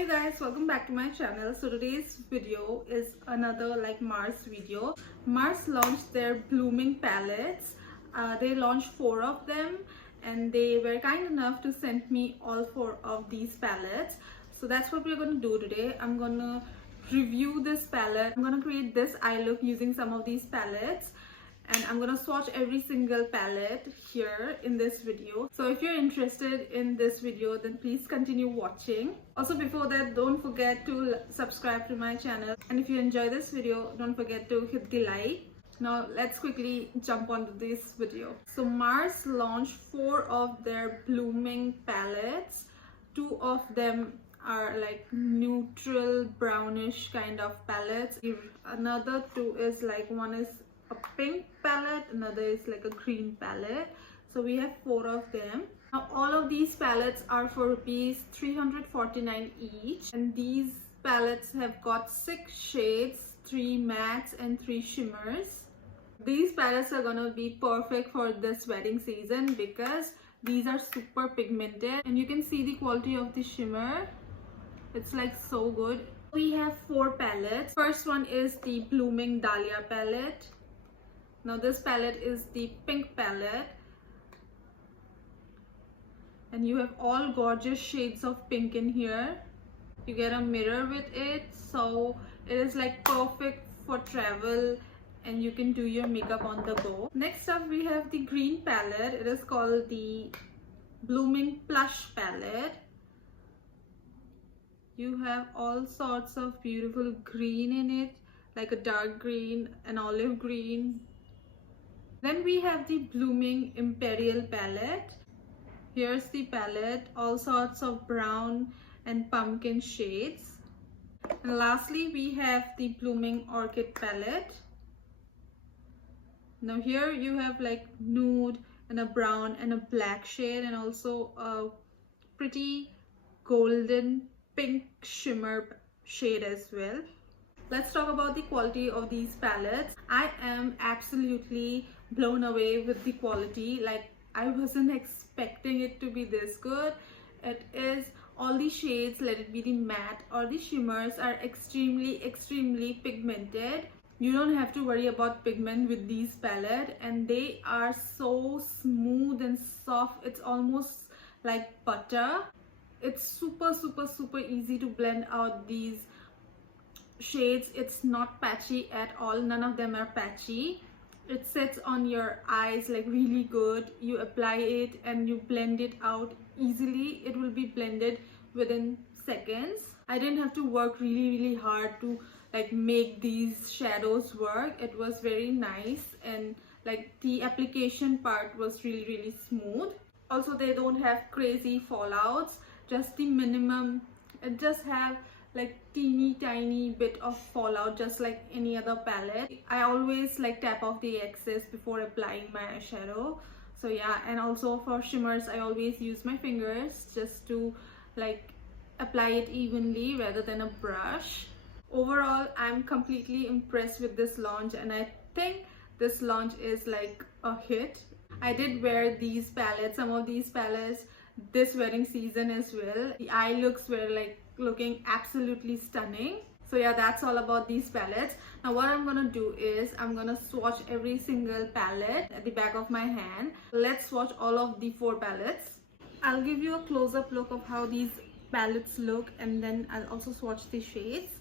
Hi guys, welcome back to my channel. So today's video is another Mars video. Mars launched their blooming palettes. They launched 4 of them and they were kind enough to send me all 4 of these palettes. So that's what we're going to do today. I'm going to review this palette. I'm going to create this eye look using some of these palettes. And I'm gonna swatch every single palette here in this video. So if you're interested in this video, then please continue watching. Also before that, don't forget to subscribe to my channel. And if you enjoy this video, don't forget to hit the like. Now let's quickly jump onto this video. So Mars launched 4 of their blooming palettes. 2 of them are like neutral brownish kind of palettes. Another 2 is one is a pink palette, another is like a green palette. So we have 4 of them. Now all of these palettes are for rupees 349 each, and these palettes have got 6 shades, 3 mattes and 3 shimmers. These palettes are gonna be perfect for this wedding season because these are super pigmented and you can see the quality of the shimmer. It's like so good. We have 4 palettes. First one is the Blooming Dahlia palette. Now this palette is the pink palette and you have all gorgeous shades of pink in here. You get a mirror with it, so it is like perfect for travel and you can do your makeup on the go. Next up we have the green palette. It is called the Blooming Plush palette. You have all sorts of beautiful green in it, like a dark green, an olive green. Then we have the Blooming Imperial palette. Here's the palette, all sorts of brown and pumpkin shades. And lastly, we have the Blooming Orchid palette. Now here you have like nude and a brown and a black shade and also a pretty golden pink shimmer shade as well. Let's talk about the quality of these palettes. I am absolutely blown away with the quality. Like, I wasn't expecting it to be this good. It is, all the shades, let it be the matte or the shimmers, are extremely pigmented. You don't have to worry about pigment with these palettes, and they are so smooth and soft. It's almost like butter. It's super easy to blend out these shades. It's not patchy at all. None of them are patchy. It sits on your eyes like really good. You apply it and you blend it out easily. It will be blended within seconds. I didn't have to work really hard to like make these shadows work. It was very nice, and like the application part was really smooth. Also, they don't have crazy fallouts, just the minimum. It just have like teeny tiny bit of fallout, just like any other palette. I always like tap off the excess before applying my eyeshadow. So yeah, and also for shimmers I always use my fingers just to like apply it evenly rather than a brush. Overall, I'm completely impressed with this launch and I think this launch is like a hit. I did wear these palettes, some of these palettes, this wedding season as well. The eye looks were like looking absolutely stunning. So yeah, that's all about these palettes. Now what I'm gonna do is I'm gonna swatch every single palette at the back of my hand. Let's swatch all of the 4 palettes. I'll give you a close-up look of how these palettes look, and then I'll also swatch the shades.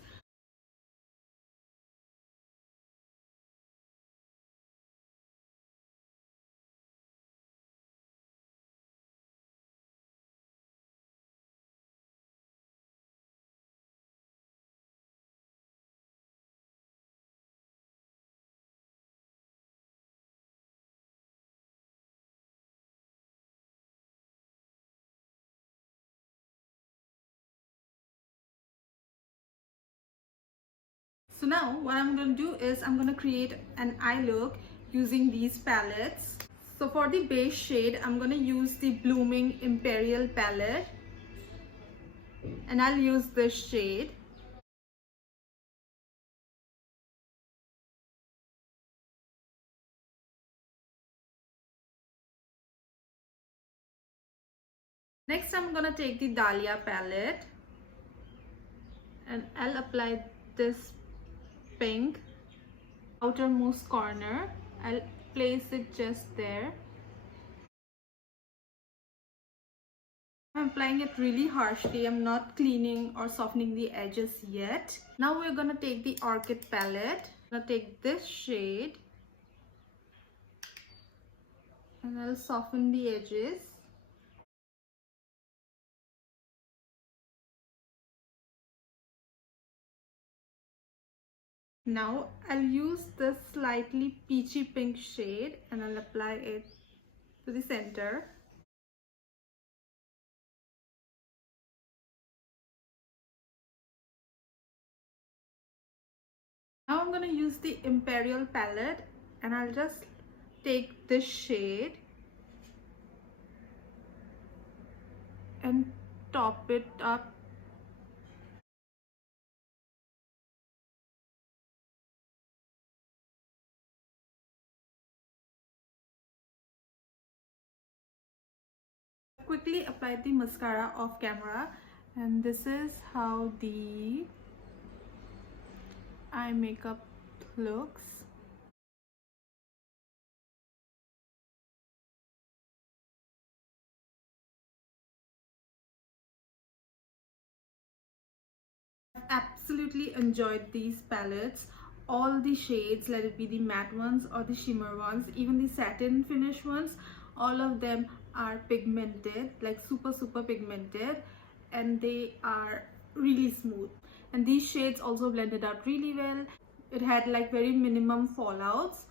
So now what I'm going to do is I'm going to create an eye look using these palettes. So for the base shade, I'm going to use the Blooming Imperial palette and I'll use this shade. Next I'm going to take the Dahlia palette and I'll apply this pink outermost corner. I'll place it just there. I'm applying it really harshly. I'm not cleaning or softening the edges yet. Now we're gonna take the Orchid palette. I'm gonna take this shade and I'll soften the edges. Now I'll use this slightly peachy pink shade and I'll apply it to the center. Now I'm going to use the Imperial palette and I'll just take this shade and top it up. Quickly apply the mascara off camera, and this is how the eye makeup looks. Absolutely enjoyed these palettes. All the shades, let it be the matte ones or the shimmer ones, even the satin finish ones, all of them are pigmented, like super pigmented, and they are really smooth. And these shades also blended out really well. It had like very minimum fallouts.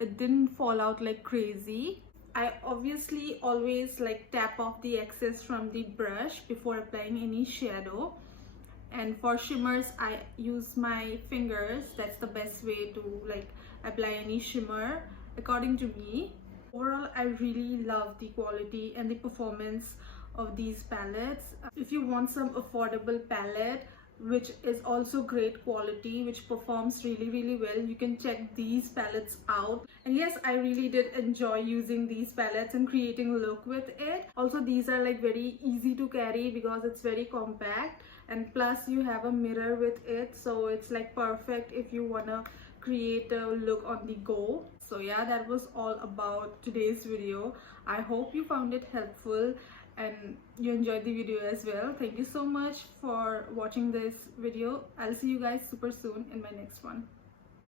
It didn't fall out like crazy. I obviously always like tap off the excess from the brush before applying any shadow. And for shimmers, I use my fingers. That's the best way to like apply any shimmer according to me. Overall, I really love the quality and the performance of these palettes. If you want some affordable palette which is also great quality, which performs really well, you can check these palettes out. And yes, I really did enjoy using these palettes and creating a look with it. Also, these are like very easy to carry because it's very compact, and plus you have a mirror with it, so it's like perfect if you wanna create a look on the go. So yeah, that was all about today's video. I hope you found it helpful and you enjoyed the video as well. Thank you so much for watching this video. I'll see you guys super soon in my next one.